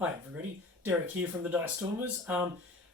Hi everybody, Derek here from the Dice Stormers.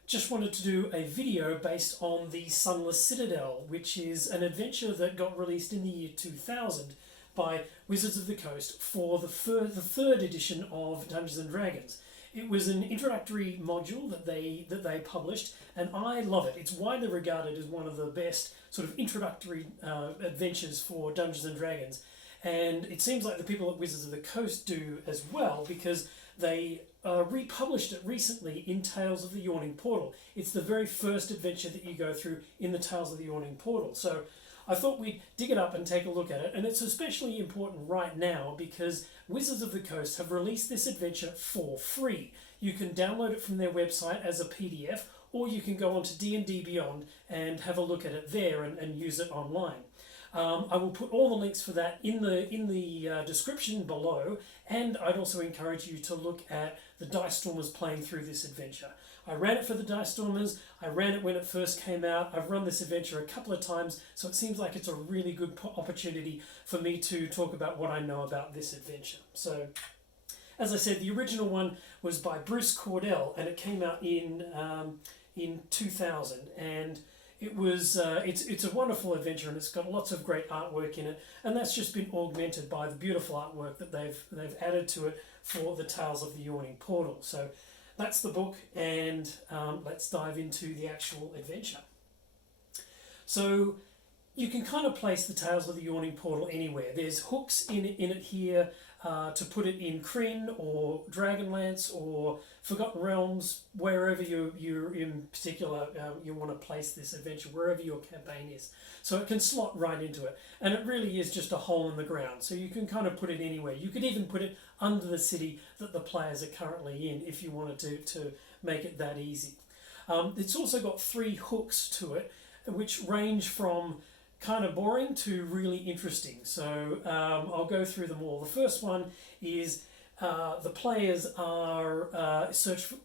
Just wanted to do a video based on the Sunless Citadel, which is an adventure that got released in the year 2000 by Wizards of the Coast for the third edition of Dungeons and Dragons. It was an introductory module that they published, and I love it. It's widely regarded as one of the best sort of introductory adventures for Dungeons and Dragons, and it seems like the people at Wizards of the Coast do as well, because they republished it recently in Tales of the Yawning Portal. It's the very first adventure that you go through in the Tales of the Yawning Portal. So I thought we'd dig it up and take a look at it. And it's especially important right now because Wizards of the Coast have released this adventure for free. You can download it from their website as a PDF, or you can go onto D&D Beyond and have a look at it there and use it online. I will put all the links for that in the description below, and I'd also encourage you to look at the Dice Stormers playing through this adventure. I ran it for the Dice Stormers, I ran it when it first came out, I've run this adventure a couple of times, so it seems like it's a really good opportunity for me to talk about what I know about this adventure. So, as I said, the original one was by Bruce Cordell, and it came out in 2000, and it was it's a wonderful adventure, and it's got lots of great artwork in it, and that's just been augmented by the beautiful artwork that they've added to it for the Tales of the Yawning Portal. So that's the book, and let's dive into the actual adventure. So you can kind of place the Tales of the Yawning Portal anywhere. There's hooks in it here to put it in Kryn or Dragonlance or Forgotten Realms, wherever you're in particular you want to place this adventure, wherever your campaign is. So it can slot right into it, and it really is just a hole in the ground. So you can kind of put it anywhere. You could even put it under the city that the players are currently in if you wanted to make it that easy. It's also got 3 hooks to it, which range from kind of boring to really interesting. So I'll go through them all. The first one is the players are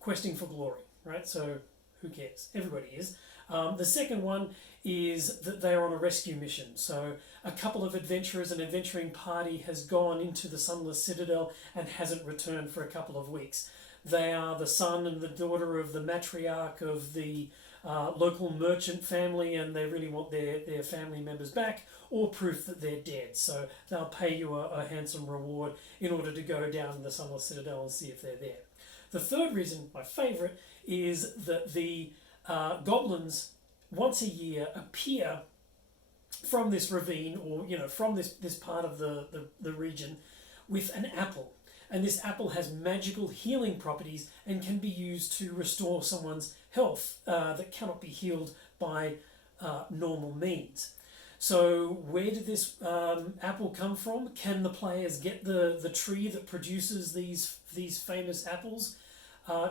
questing for glory, right? So who cares? Everybody is. The second one is that they're on a rescue mission. So a couple of adventurers, an adventuring party has gone into the Sunless Citadel and hasn't returned for a couple of weeks. They are the son and the daughter of the matriarch of the local merchant family, and they really want their family members back, or proof that they're dead. So they'll pay you a handsome reward in order to go down to the Sunless Citadel and see if they're there. The third reason, my favourite, is that the goblins once a year appear from this ravine, or from this part of the region, with an apple. And this apple has magical healing properties and can be used to restore someone's health that cannot be healed by normal means. So where did this apple come from? Can the players get the tree that produces these famous apples?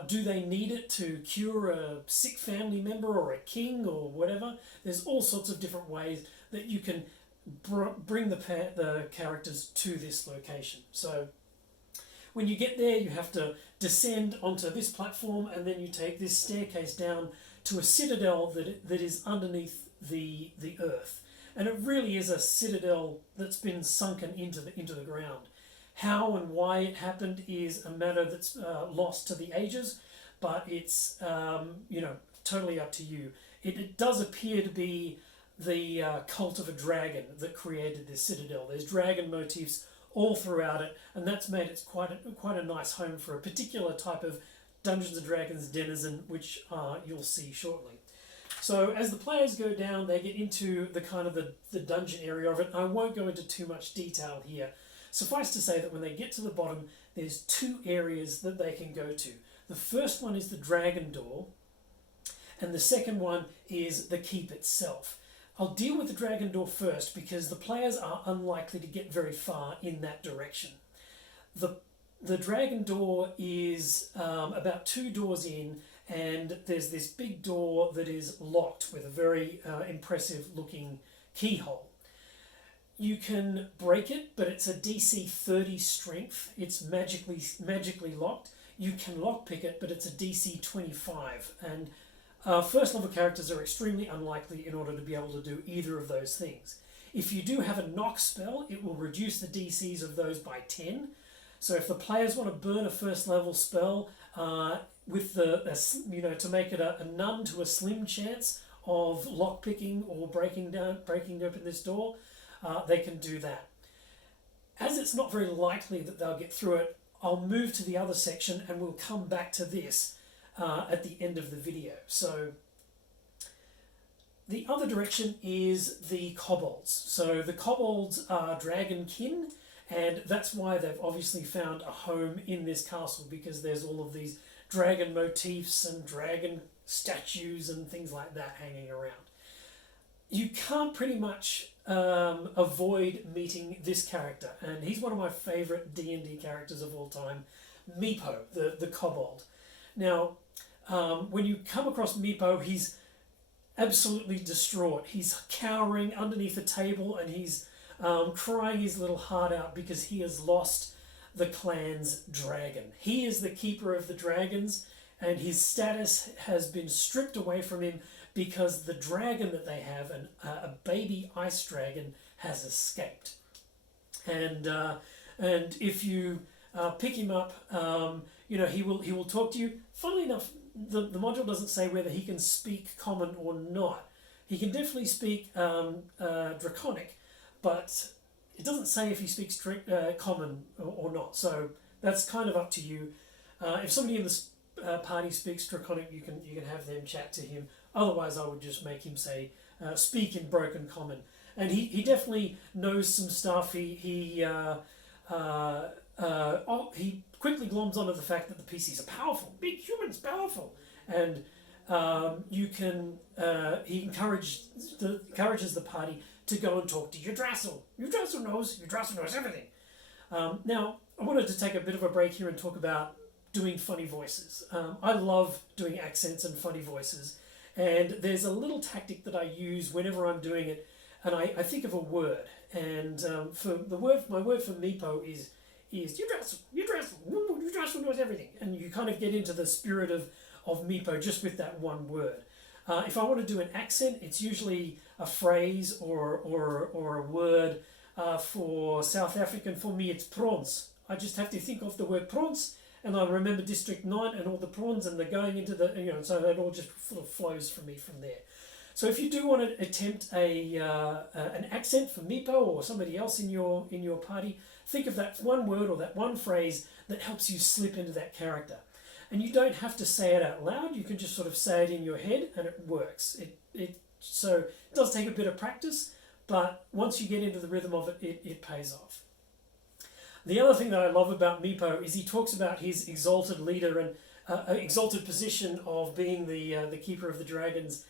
Do they need it to cure a sick family member or a king or whatever? There's all sorts of different ways that you can bring the characters to this location. So when you get there, you have to descend onto this platform, and then you take this staircase down to a citadel that is underneath the earth. And it really is a citadel that's been sunken into the ground. How and why it happened is a matter that's lost to the ages, but it's totally up to you. It does appear to be the cult of a dragon that created this citadel. There's dragon motifs all throughout it, and that's made it quite a nice home for a particular type of Dungeons and Dragons denizen, which you'll see shortly. So as the players go down, they get into the kind of the dungeon area of it. I won't go into too much detail here. Suffice to say that when they get to the bottom, there's 2 areas that they can go to. The first one is the dragon door, and the second one is the keep itself. I'll deal with the dragon door first because the players are unlikely to get very far in that direction. The dragon door is about 2 doors in, and there's this big door that is locked with a very impressive looking keyhole. You can break it, but it's a DC 30 strength. It's magically locked. You can lockpick it, but it's a DC 25. And first level characters are extremely unlikely in order to be able to do either of those things. If you do have a knock spell, it will reduce the DCs of those by 10. So if the players want to burn a first level spell with to make it a none to a slim chance of lockpicking or breaking open this door, they can do that. As it's not very likely that they'll get through it, I'll move to the other section and we'll come back to this at the end of the video. So the other direction is the kobolds. So the kobolds are dragonkin, and that's why they've obviously found a home in this castle, because there's all of these dragon motifs and dragon statues and things like that hanging around. You can't pretty much avoid meeting this character, and he's one of my favourite D&D characters of all time, Meepo, the kobold. Now, when you come across Meepo, he's absolutely distraught. He's cowering underneath a table, and he's crying his little heart out because he has lost the clan's dragon. He is the keeper of the dragons, and his status has been stripped away from him because the dragon that they have, a baby ice dragon, has escaped. And if you pick him up, he will talk to you. Funnily enough, the module doesn't say whether he can speak Common or not. He can definitely speak Draconic, but it doesn't say if he speaks Common or not. So that's kind of up to you. If somebody in the party speaks Draconic, you can have them chat to him. Otherwise, I would just make him say speak in Broken Common. And he definitely knows some stuff. He quickly gloms onto the fact that the PCs are powerful, big humans, powerful, and he encourages the party to go and talk to Yggdrasil. Yggdrasil knows everything. Now, I wanted to take a bit of a break here and talk about doing funny voices. I love doing accents and funny voices, and there's a little tactic that I use whenever I'm doing it, and I think of a word, and my word for Meepo is Yggdrasil knows everything, and you kind of get into the spirit of Meepo just with that one word. If I want to do an accent, it's usually a phrase or a word. For South African, for me, it's prawns. I just have to think of the word prawns, and I remember District 9 and all the prawns, and they're going into so that all just sort of flows from me from there. So if you do want to attempt an accent for Meepo or somebody else in your party, think of that one word or that one phrase that helps you slip into that character. And you don't have to say it out loud. You can just sort of say it in your head, and it works. So it does take a bit of practice, but once you get into the rhythm of it, it pays off. The other thing that I love about Meepo is he talks about his exalted leader and exalted position of being the keeper of the dragons,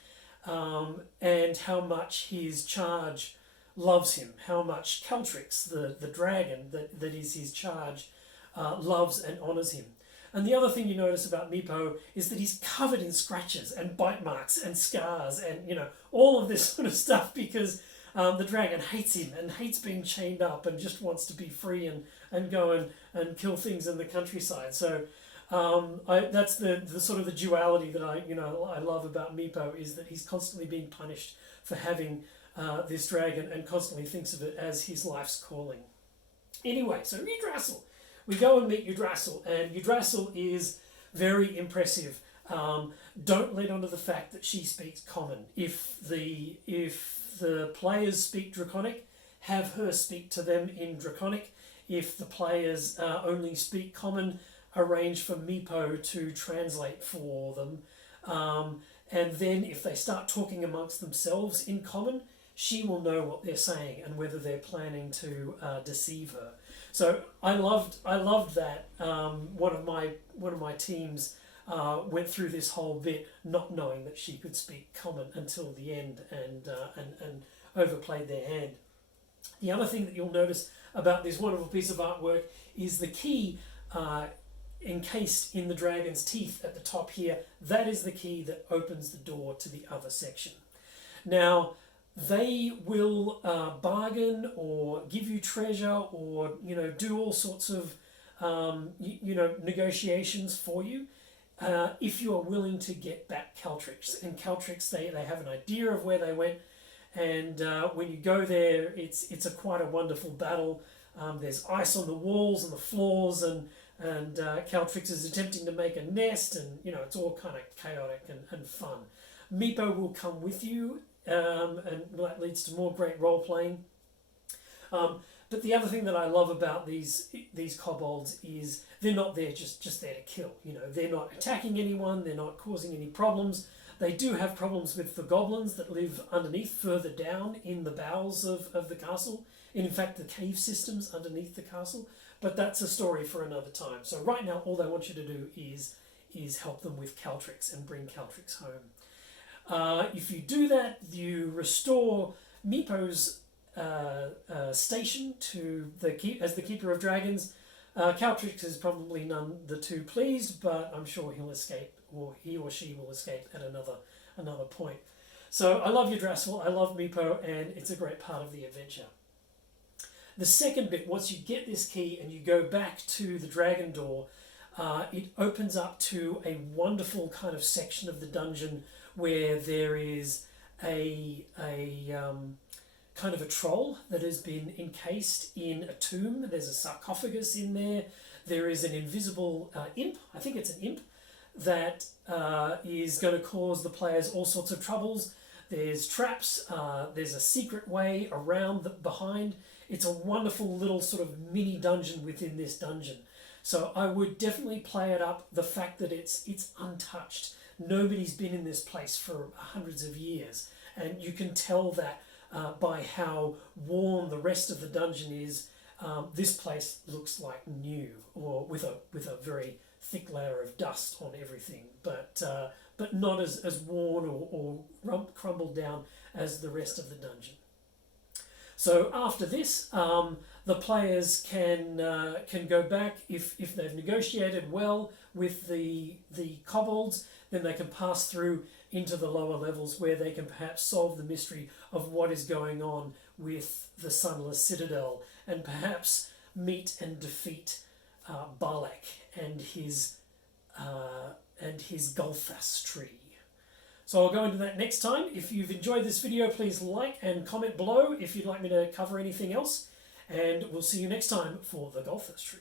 and how much his charge loves him, how much Caltrix, the dragon that is his charge, loves and honours him. And the other thing you notice about Meepo is that he's covered in scratches and bite marks and scars and all of this sort of stuff, because the dragon hates him and hates being chained up and just wants to be free and go and kill things in the countryside. So that's the sort of the duality that I love about Meepo, is that he's constantly being punished for having this dragon and constantly thinks of it as his life's calling. Anyway, so Yggdrasil. We go and meet Yggdrasil, and Yggdrasil is very impressive. Don't let on to the fact that she speaks Common. If the players speak Draconic, have her speak to them in Draconic. If the players only speak Common, arrange for Meepo to translate for them. And then if they start talking amongst themselves in Common, she will know what they're saying and whether they're planning to deceive her. So I loved that. One of my teams went through this whole bit not knowing that she could speak Common until the end, and overplayed their hand. The other thing that you'll notice about this wonderful piece of artwork is the key encased in the dragon's teeth at the top here. That is the key that opens the door to the other section. Now, they will bargain or give you treasure or do all sorts of negotiations for you if you are willing to get back Caltrix. And Caltrix, they have an idea of where they went, and when you go there, it's quite a wonderful battle. There's ice on the walls and the floors, and Caltrix is attempting to make a nest, and it's all kind of chaotic and fun. Meepo will come with you, and that leads to more great role playing. But the other thing that I love about these kobolds is they're not there just there to kill. They're not attacking anyone. They're not causing any problems. They do have problems with the goblins that live underneath, further down in the bowels of the castle. And in fact, the cave systems underneath the castle. But that's a story for another time. So right now, all they want you to do is help them with Caltrix and bring Caltrix home. If you do that, you restore Meepo's station to as the Keeper of Dragons. Caltrix is probably none the too pleased, but I'm sure he'll escape, or he or she will escape at another point. So I love Yggdrasil, I love Meepo, and it's a great part of the adventure. The second bit, once you get this key and you go back to the Dragon Door, it opens up to a wonderful kind of section of the dungeon where there is a kind of a troll that has been encased in a tomb. There's a sarcophagus in there. There is an invisible imp, I think it's an imp, that is going to cause the players all sorts of troubles. There's traps, there's a secret way around behind. It's a wonderful little sort of mini dungeon within this dungeon. So I would definitely play it up, the fact that it's untouched. Nobody's been in this place for hundreds of years, and you can tell that by how warm the rest of the dungeon is. This place looks like new, or with a very thick layer of dust on everything, but not as worn or crumbled down as the rest of the dungeon. So after this, the players can go back if they've negotiated well with the kobolds. Then they can pass through into the lower levels where they can perhaps solve the mystery of what is going on with the Sunless Citadel, and perhaps meet and defeat Balak and his Gulfas tree. So I'll go into that next time. If you've enjoyed this video, please like and comment below if you'd like me to cover anything else, and we'll see you next time for the Gulfas tree.